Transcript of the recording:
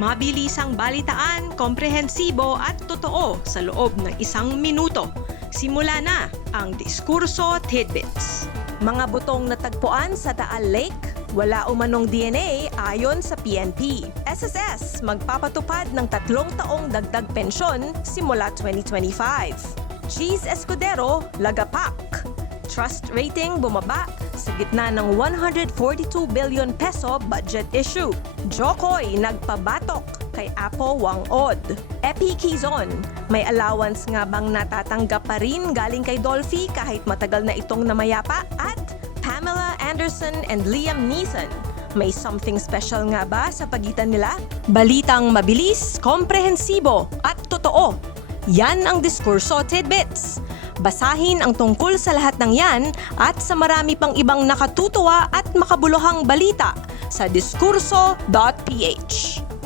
Mabilisang balitaan, komprehensibo at totoo sa loob ng isang minuto. Simula na ang Diskurso Tidbits. Mga butong natagpuan sa Taal Lake, wala umanong DNA ayon sa PNP. SSS magpapatupad ng tatlong taong dagdag pensyon simula 2025. Cheese Escudero, Lagapak. Trust rating bumaba sa gitna ng 142 billion peso budget issue. Jokoy nagpabatok kay Apo Wangod. Epi Quezon, may allowance nga bang natatanggap pa rin galing kay Dolphy kahit matagal na itong namayapa? At Pamela Anderson and Liam Neeson, may something special nga ba sa pagitan nila? Balitang mabilis, komprehensibo at totoo. Yan ang Diskurso Tidbits. Basahin ang tungkol sa lahat ng yan at sa marami pang ibang nakatutuwa at makabuluhang balita sa diskurso.ph.